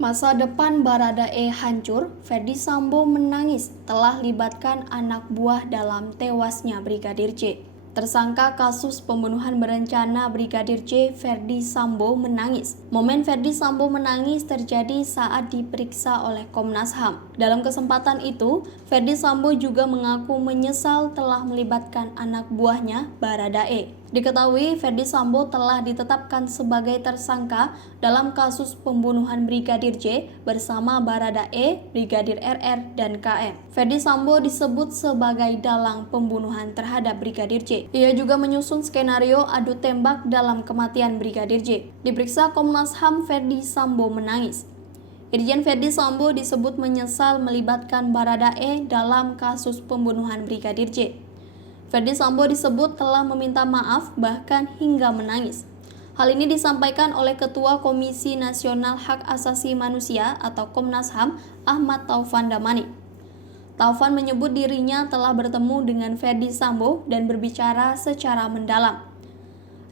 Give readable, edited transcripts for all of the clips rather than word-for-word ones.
Masa depan Baradae hancur, Ferdy Sambo menangis telah libatkan anak buah dalam tewasnya Brigadir J. Tersangka kasus pembunuhan berencana Brigadir J, Ferdy Sambo menangis. Momen Ferdy Sambo menangis terjadi saat diperiksa oleh Komnas HAM. Dalam kesempatan itu, Ferdy Sambo juga mengaku menyesal telah melibatkan anak buahnya, Baradae. Diketahui Ferdy Sambo telah ditetapkan sebagai tersangka dalam kasus pembunuhan Brigadir J bersama Baradae, Brigadir RR, dan KM. Ferdy Sambo disebut sebagai dalang pembunuhan terhadap Brigadir J. Ia juga menyusun skenario adu tembak dalam kematian Brigadir J. Diperiksa Komnas HAM, Ferdy Sambo menangis. Irjen Ferdy Sambo disebut menyesal melibatkan Baradae dalam kasus pembunuhan Brigadir J. Ferdy Sambo disebut telah meminta maaf bahkan hingga menangis. Hal ini disampaikan oleh Ketua Komisi Nasional Hak Asasi Manusia atau Komnas HAM, Ahmad Taufan Damanik. Taufan menyebut dirinya telah bertemu dengan Ferdy Sambo dan berbicara secara mendalam.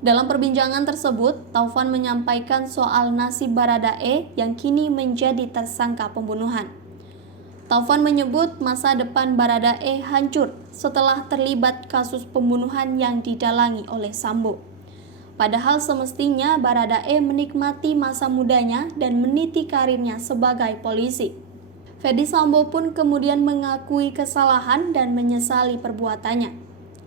Dalam perbincangan tersebut, Taufan menyampaikan soal nasib Baradae yang kini menjadi tersangka pembunuhan. Taufan menyebut masa depan Baradae hancur setelah terlibat kasus pembunuhan yang didalangi oleh Sambo. Padahal semestinya Baradae menikmati masa mudanya dan meniti karirnya sebagai polisi. Ferdy Sambo pun kemudian mengakui kesalahan dan menyesali perbuatannya.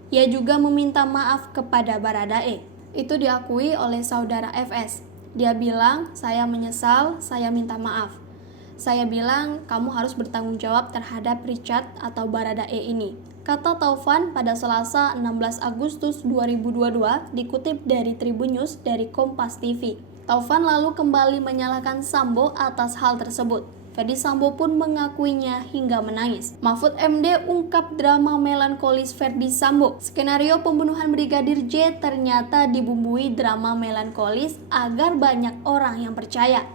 Ia juga meminta maaf kepada Baradae. Itu diakui oleh saudara FS. Dia bilang, "Saya menyesal, saya minta maaf. Saya bilang, kamu harus bertanggung jawab terhadap Richard atau Baradae ini," kata Taufan pada Selasa 16 Agustus 2022 dikutip dari Tribun News dari Kompas TV. Taufan lalu kembali menyalahkan Sambo atas hal tersebut. Ferdy Sambo pun mengakuinya hingga menangis. Mahfud MD ungkap drama melankolis Ferdy Sambo. Skenario pembunuhan Brigadir J ternyata dibumbui drama melankolis agar banyak orang yang percaya.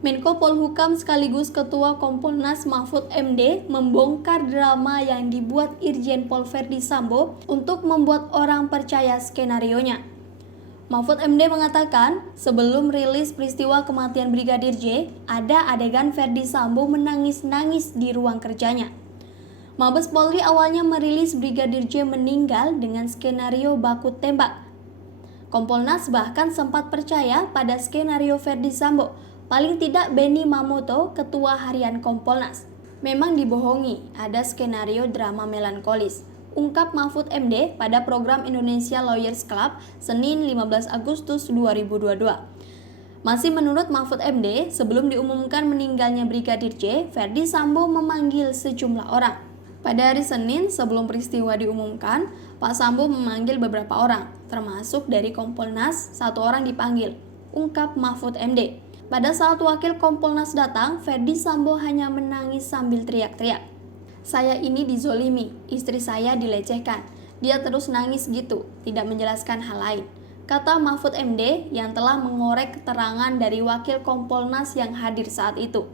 Menko Polhukam sekaligus Ketua Kompolnas Mahfud MD membongkar drama yang dibuat Irjen Pol Ferdy Sambo untuk membuat orang percaya skenarionya. Mahfud MD mengatakan, sebelum rilis peristiwa kematian Brigadir J, ada adegan Ferdy Sambo menangis-nangis di ruang kerjanya. Mabes Polri awalnya merilis Brigadir J meninggal dengan skenario baku tembak. Kompolnas bahkan sempat percaya pada skenario Ferdy Sambo. Paling tidak Benny Mamoto, Ketua Harian Kompolnas, memang dibohongi ada skenario drama melankolis, ungkap Mahfud MD pada program Indonesia Lawyers Club Senin 15 Agustus 2022. Masih menurut Mahfud MD, sebelum diumumkan meninggalnya Brigadir J, Ferdy Sambo memanggil sejumlah orang. Pada hari Senin sebelum peristiwa diumumkan, Pak Sambo memanggil beberapa orang, termasuk dari Kompolnas 1 orang dipanggil, ungkap Mahfud MD. Pada saat wakil Kompolnas datang, Ferdy Sambo hanya menangis sambil teriak-teriak. "Saya ini dizolimi, istri saya dilecehkan. Dia terus nangis gitu, tidak menjelaskan hal lain," kata Mahfud MD yang telah mengorek keterangan dari wakil Kompolnas yang hadir saat itu.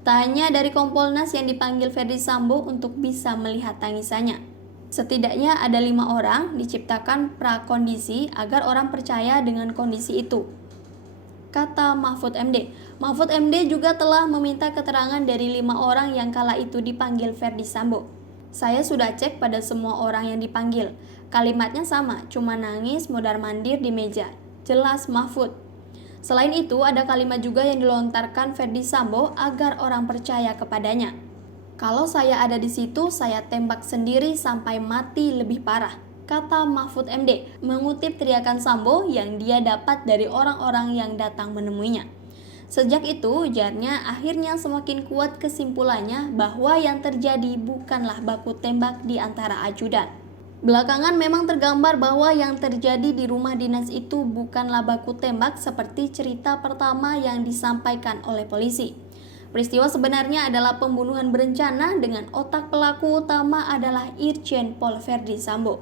Tak hanya dari Kompolnas yang dipanggil Ferdy Sambo untuk bisa melihat tangisannya. Setidaknya ada 5 orang diciptakan prakondisi agar orang percaya dengan kondisi itu, kata Mahfud MD. Mahfud MD juga telah meminta keterangan dari 5 orang yang kala itu dipanggil Ferdy Sambo. "Saya sudah cek pada semua orang yang dipanggil. Kalimatnya sama, cuma nangis mondar-mandir di meja," jelas Mahfud. Selain itu, ada kalimat juga yang dilontarkan Ferdy Sambo agar orang percaya kepadanya. "Kalau saya ada di situ, saya tembak sendiri sampai mati lebih parah," kata Mahfud MD, mengutip teriakan Sambo yang dia dapat dari orang-orang yang datang menemuinya. Sejak itu, ujarnya akhirnya semakin kuat kesimpulannya bahwa yang terjadi bukanlah baku tembak di antara ajudan. Belakangan memang tergambar bahwa yang terjadi di rumah dinas itu bukanlah baku tembak seperti cerita pertama yang disampaikan oleh polisi. Peristiwa sebenarnya adalah pembunuhan berencana dengan otak pelaku utama adalah Irjen Pol Ferdy Sambo.